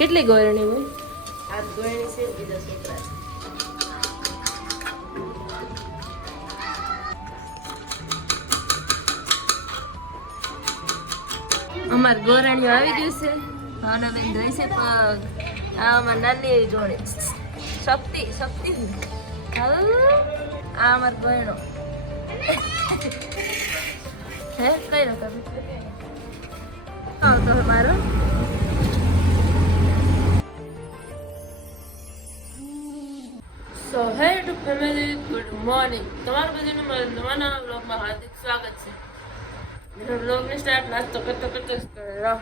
કેટલી ગોરણી હોય? આ ગોળણી છે બીજા છોકરા અમાર ગોરણીઓ આવી ગયું છે. ભાવનાબેન જોઈ છે પગ. આ અમાર નાની એવી જોડે શક્તિ શક્તિ આ અમાર ગોયણો હે કઈ ના તમે આવતો મારો સો હે ટુ ફેમિલી ગુડ મોર્નિંગ. તમારું બધાનું મારા નવાના વ્લોગમાં હાર્દિક સ્વાગત છે. વ્લોગને સ્ટાર્ટ નાસ્તો કરતો કરતો જ કરો.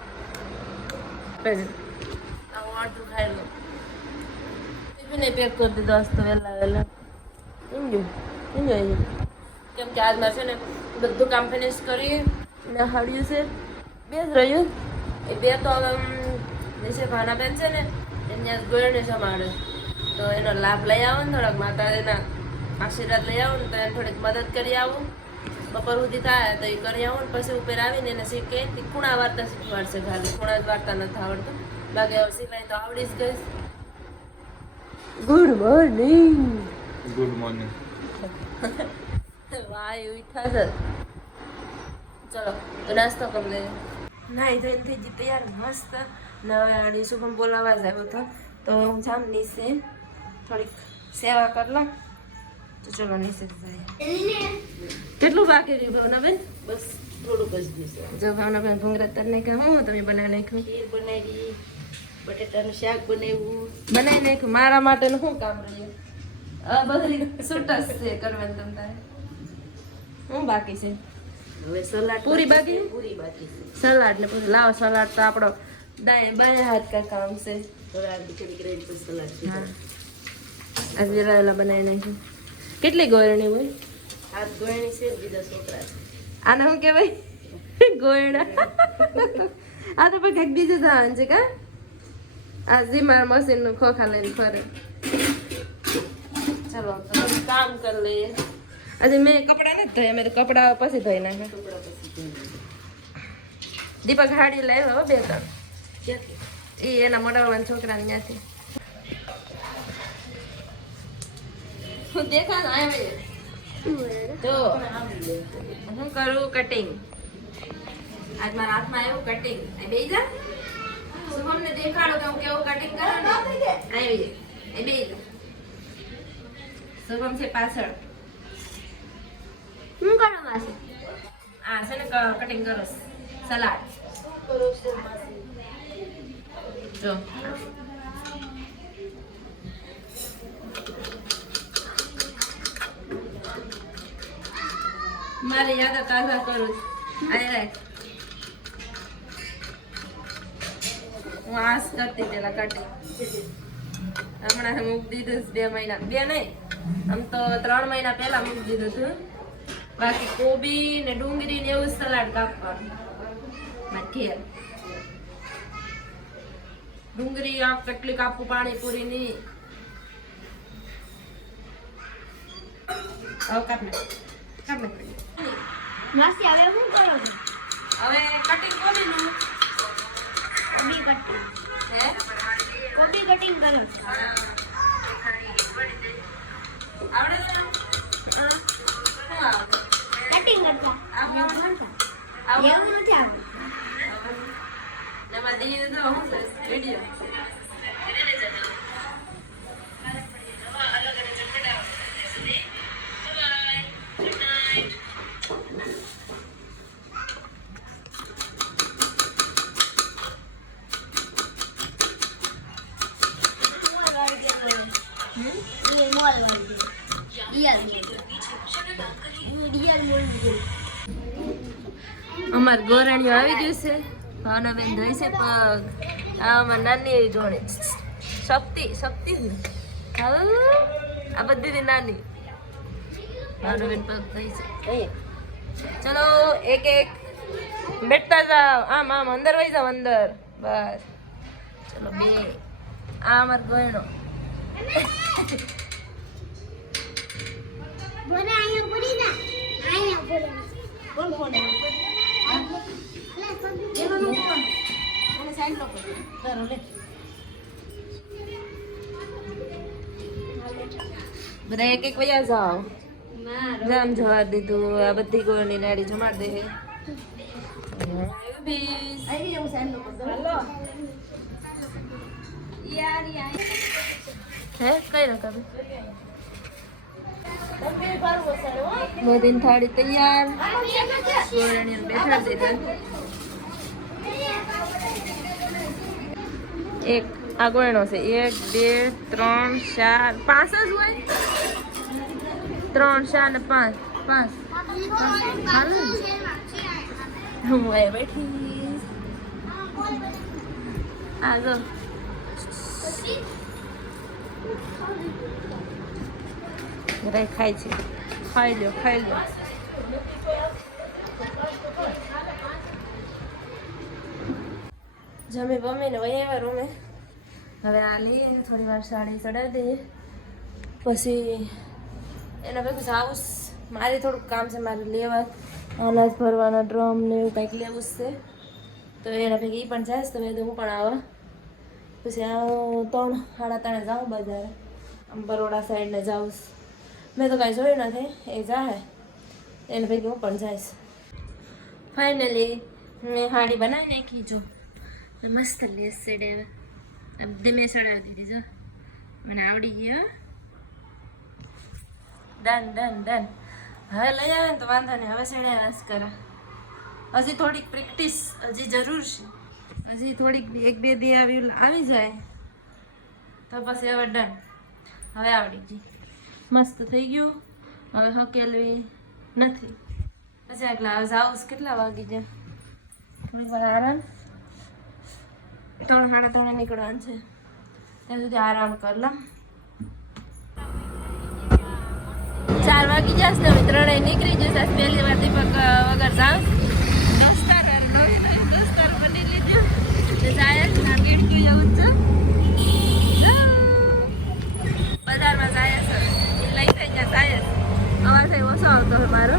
અડધું ખાઈ લો. ટિફિન પેક કરી દીધો આસ્તો વહેલા એન્જોય કેમ કે આજમાં છે ને બધું કામ ફિનિશ કરી ને હાડ્યું છે બે જ રહ્યું. એ બે તો હવે જે ભાવનાબેન છે ને એને ગોળને સંભાળે તો એનો લાભ લઈ આવો ને થોડાક માતાજીના આશીર્વાદ લઈ આવો ને તો એને થોડીક મદદ કરી આવું. બપોર સુધી થાય તો એ કરી આવું ને પછી ઉપર આવીને એને શીખે ખૂણા વાર્તા શીખવાડશે. ખાલી ખૂણા જ વાર્તા નથી આવડતું, બાકી હવે સિલાઈ તો આવડી જ ગઈ. Good morning. Good morning. વાહ એવું થશે. ચલો તો નાસ્તો કરી લઈએ. નાઈ ધોઈને થઈ ગઈ તૈયાર મસ્ત. ને હવે આડી શુભમ બોલાવા જ આવ્યો હતો તો હું જામ નીચે થોડીક સેવા કરલા. તો ચલો નીચે જાય. કેટલું બાકી રહ્યું ભાવનાબેન? બસ થોડુંક જ દિવસે જો ભાવનાબેન ભૂંગળા તરને કે હું તમે બનાવી નાખ્યું? ખીર બનાવી, બટેટાનું શાક બનાવ્યું. બનાવી નાખ્યું. મારા માટેનું શું કામ રહ્યું? બધી છૂટા છે કરવાનું તમ તારે. શું બાકી છે? હવે સલાડ પૂરી બાકી? પૂરી બાકી છે. સલાડ ને પછી લાવો. સલાડ તો આપણો બાય હાથ કા કામ છે. થોડા દીકરી ગ્રેવી પછી સલાડ છે. હા આજે રહેલા બનાવી નાખ્યું. કેટલી ગોળણી હોય? આ ગોળણી છે બીજા છોકરા છે. આને શું કહેવાય? ગોળણા. આ તો પણ કંઈક બીજું થવાનું છે કા? આ જી મારા મશીનનું ખોખા લઈને ફરે. ચલો તો કામ કરી લઈએ. આજે મેં કપડાં નથી ધોયા. મેં તો કપડાં પછી ધોઈ નાખ્યા. કપડા પછી ધોઈ. દીપક હાડી લાવ્યો બે ત્રણ. ક્યાંથી? એ એના મોટા છોકરાને ત્યાંથી. હું દેખા ને આવ્યા તો હું કરું કટિંગ. આજ મારા હાથમાં આવ્યું કટિંગ. બે જા શુભમ ને દેખાડો કે હું કેવું કટિંગ કરું ને. આવી જાય એ બે શુભમ છે પાછળ. હું કરવા માસે આ છે ને કટિંગ કરો સલાડ. જો મારે યાદ તાજા કરું. હું આસ કરતી પેલા કટિંગ. હમણાં મૂકી દીધું 2 મહિના, 2 નહીં આમ તો 3 મહિના પહેલા મૂકી દીધું હતું. બાકી કોબી ને ડુંગળી ને એવું સલાડ કાપવાનું. ઘેર ડુંગળી આ કેટલી કાપવું પાણીપુરી ની. હવે કાપ ને માસી હવે હું કરું છું હવે કટિંગ કોબી નું. કોબી કટિંગ હે કોબી કટિંગ કરું છું. આવડે છે? હા શું આવડે? કટિંગ કરતા આવડે? એવું નથી આવડે? એવું નથી આવડતું. નવા દીદી તો હું છે વિડિયો. અમાર ગોરાણીઓ આવી ગયું છે. ભાવનાબેન ધોઈ છે પગ. આ અમાર નાની એવી જોડે શક્તિ શક્તિ જ ને. આ બધી નાની ભાવનાબેન પગ ધોઈ છે. ચલો એક એક બેઠતા જાઓ. આમ આમ અંદર વહી જાઓ અંદર. બસ ચલો 2. આ અમાર ગોયણો. બોલે અહીંયા પડી જા અહીંયા પડી કોણ કોણ એને સાઈડ લો કરો લે. બધા એક એક વયા જાઓ જામ જવા દીધું આ બધી ગોળની નાડી જમાડ દે હે કઈ રકમ મોદીની થાળી તૈયાર ગોળણી બેઠા દીધા એક આ ગોળણો છે 1 2 3 4 5 જ હોય 3 4 ને 5 હું અહીંયા બેઠી આ જો બધા ખાય છે ખાઈ લો જમી બમીને વહી આવ્યા રૂમે હવે આ લઈએ થોડી વાર સાડી ચડાવી દઈએ પછી એના ભેગું જાઉં મારે થોડુંક કામ છે મારે લેવા અનાજ ભરવાના ડ્રમ ને એવું કંઈક લેવું જ છે તો એના ભેગી એ પણ જાય તો હું પણ આવા પછી હું 3 સાડા 3 જાઉં બજારે આમ બરોડા સાઈડને જાઉં મેં તો કાંઈ જોયું નથી એ જાય એના ભેગી હું પણ જઈશ ફાઇનલી મેં હાડી બનાવી નાખી જો મસ્ત લેસ સેડ ધીમે ચડાવી દીધી જો મને આવડી ગયો ડન હવે લઈ આવે ને તો વાંધો નહીં હવે સેડ્યા રસ કરે હજી થોડીક પ્રેક્ટિસ હજી જરૂર છે હજી થોડીક 1-2 દી આવી જાય તો પછી હવે ડન હવે આવડી ગઈ મસ્ત થઈ ગયું હવે હકેલવી નથી પછી એકલા હવે જાઉં કેટલા વાગી જાય થોડીક વાર આરામ 3 સાડા 3 નીકળવાનું છે ત્યાં સુધી આરામ કરલા 4 વાગી જશે ને 3 નીકળી જશે પહેલી વાર દીપક વગર જાઉં દોસ્તાર બની લીધું જાય ના બેડકી જવું છે બજારમાં જાય છે લઈ થઈ ગયા જાય અવાજ ઓછો આવતો હોય મારો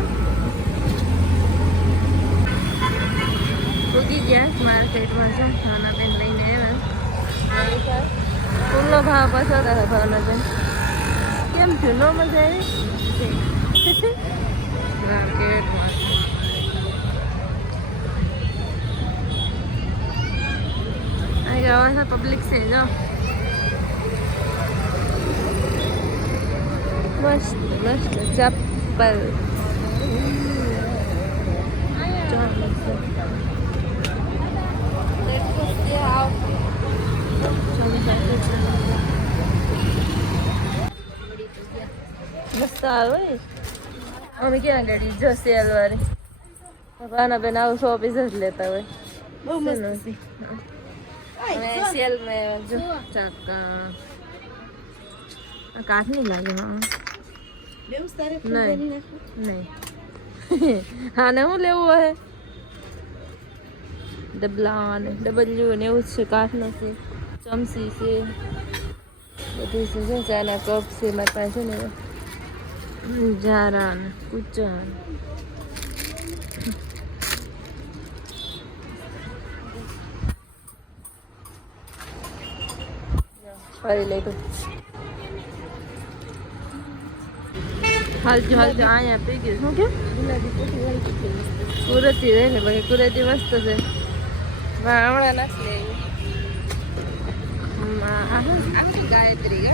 ઉગી ગયા માર્કેટમાં છે ભાવનાબેન લઈને આવ્યા ફૂલનો ભાવ પસંદ આવે ભાવનાબેન કેમ થયું નો મજા આવી માર્કેટમાં આ ગાવા છે પબ્લિક છે જો મસ્ત ચપ્પલ મસ્ત આવે અમે ક્યાં ગાડી જો સેલ વાળી ભાના બેન આવું 100 પીસ જ લેતા હોય બહુ મસ્ત અને સેલ મેં જો ચાકા કાઠ નહીં લાગે હા નહીં હા ને શું લેવું હોય ડબલા ને ડબલ્યુ ને એવું જ છે કાઠ નથી ચમચી છે બધી છે ચાના કપ છે મારી પાસે ને જારા ને કુચા ફરી લેતું હાલજો અહીંયા પી ગયું શું કે કુરતી રહે ને બાકી કુરતી મસ્ત છે હમણાં નથી લેવી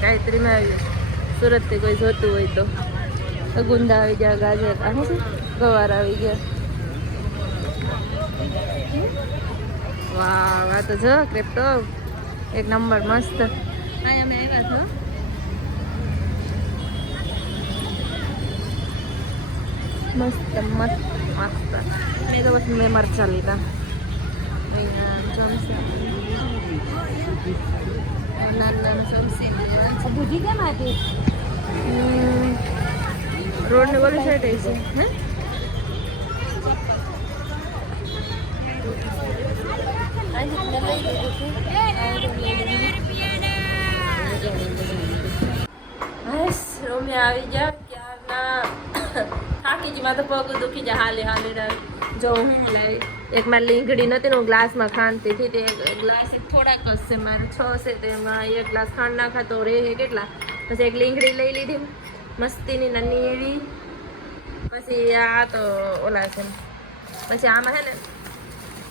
ગાયત્રીમાં આવ્યું સુરતથી કોઈ જોતું હોય તો ગુંદા આવી ગયા ગાજર આ શું ગવાર આવી ગયા વાહ આ તો જો ક્રેપ્ટો એક નંબર મસ્ત અહીંયા અમે આવ્યા છો મસ્ત મેં તો પછી મેં મરચા લીધા અહીંયા નાના ચમચી ભૂજી કેમ હતી રોડ ને બોલી સાઈડ છે હે રૂમે આવી ગયા ક્યારના થાકી જી માં તો પગ દુખી જાય હાલે હાલે જો હું લાવી એકમાં લીંગડી નથી ને હું ગ્લાસમાં ખાંડતી હતી તે ગ્લાસ થોડાક જ છે મારે 6 છે તેમાં એક ગ્લાસ ખાંડ નાખા તો રહે કેટલા પછી એક લીંગડી લઈ લીધી મસ્તીની નાની એવી પછી આ તો ઓલા છે પછી આમાં હે ને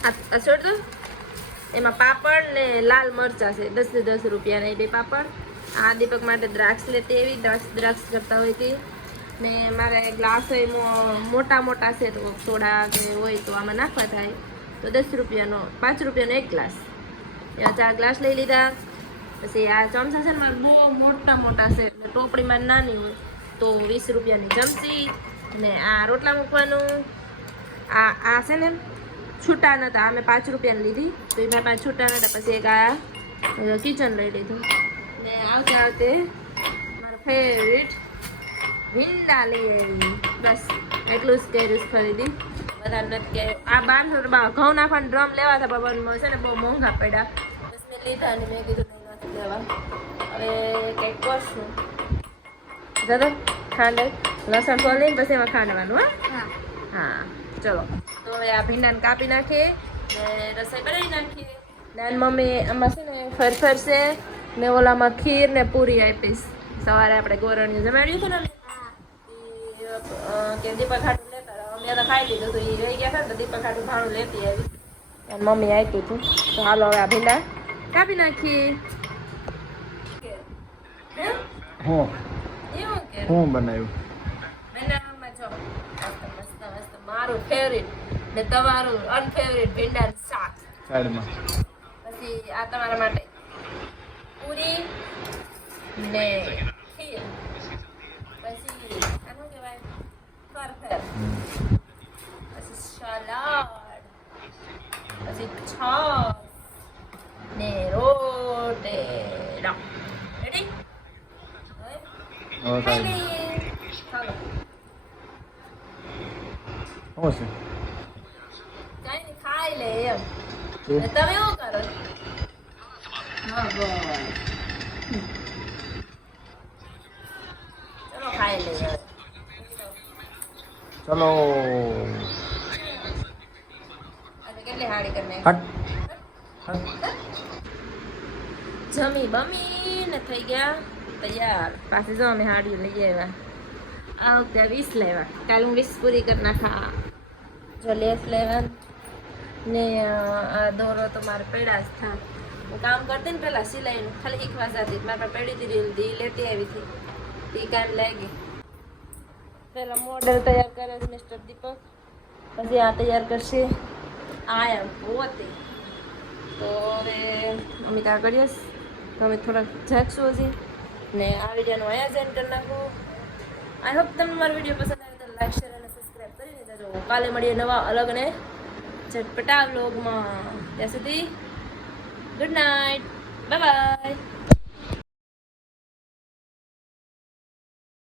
આ છોડ દો એમાં પાપડ ને લાલ મરચાં છે 10 રૂપિયાના એ બે પાપડ આ દીપક માટે દ્રાક્ષ લેતી એવી દ્રાક્ષ કરતા હોય કે ને મારે ગ્લાસ હોય મોટા છે તો સોડા કે હોય તો આમાં નાખવા થાય તો 10 રૂપિયાનો 5 રૂપિયાનો એક ગ્લાસ એવા 4 ગ્લાસ લઈ લીધા પછી આ ચમચા છે ને મારે બહુ મોટા છે એટલે ટોપડીમાં નાની હોય તો 20 રૂપિયાની ચમચી ને આ રોટલા મૂકવાનું આ છે ને છૂટા નહોતા અમે 5 રૂપિયાની લીધી તો એ મારા પાસે છૂટા નહોતા પછી એક આ કિચન લઈ લીધું ને આવતે મારો ફેવરેટ ભીંડા લઈ આવી બસ એટલું જ કર્યું ખરીદી બધા નથી આ 1200 ઘઉં નાખવાનું ડ્રમ લેવા હતા પવનમાં છે ને બહુ મોંઘા પડ્યા બસ મેં લીધા ને મેં કીધું નહીં નથી લેવા હવે કંઈક કરશું દાદા ખાંડ લસણ ફોલીને પછી એમાં ખાંડવાનું હા ચલો તો હવે આ ભીંડાને કાપી નાખીએ ને રસોઈ બનાવી નાખીએ નાન મમ્મી આમાં છે ને ફરફર છે ને ઓલામાં ખીર ને પૂરી આપીશ સવારે આપણે ગોરણિયું જમાડ્યું હતું ને કે દીપક ખાટું લેતા અમે તો ખાઈ લીધું હતું એ રહી ગયા હતા ને તો દીપક ખાટું ભાણું લેતી આવી અને મમ્મી આપ્યું હતું તો હાલો હવે આ ભીંડા કાપી નાખીએ હું એવું કે હું બનાવ્યું બનાવવામાં જો મસ્ત મારું ફેવરિટ ને તમારું અનફેવરિટ ભીંડાનું શાક સાઈડમાં પછી આ તમારા માટે પૂરી ને ખીર પછી આનું કહેવાય ફરફર પછી સલાડ પછી છાશ ને રોટેલા રેડી હવે ખાઈ સાઈડ લઈએ ચાલો શું છે કાંઈ નહીં ખાઈ લે એમ શું? ને તમે શું કરો હા બસ ચલો ખાઈ લઈએ હવે. ચલો આજે કેટલી હાડી કરી હટ હટ જમી બમી ને થઈ ગયા તૈયાર પાછી જો અમે હાડીઓ લઈ આવ્યા આ વખતે 20 લેવા કાલે હું 20 પૂરી કરી નાખા જો લેસ લેવા ને આ દોરો તો મારે પડ્યા જ થા હું કામ કરતી ને પેલા સિલાઈનું ખાલી શીખવા જતી મારા પાસે પડી હતી રીલ લેતી આવી હતી એ કામ લાગી પેલા મોડેલ તૈયાર કરે છે મિસ્ટર દીપક પછી આ તૈયાર કરશે આ એમ પોતે તો હવે અમિતા કરીએ તો અમે થોડાક જાગશું હજી ને આ વિડીયોનું અહીંયા જ એન્ડ કરી નાખું આઈ હોપ તમને મારો વિડીયો પસંદ આવે તો લાઈક શેર અને સબસ્ક્રાઈબ કરીને જજો કાલે મળીએ નવા અલગ અને ચટપટા વ્લોગમાં ત્યાં સુધી ગુડ નાઇટ બાય બાય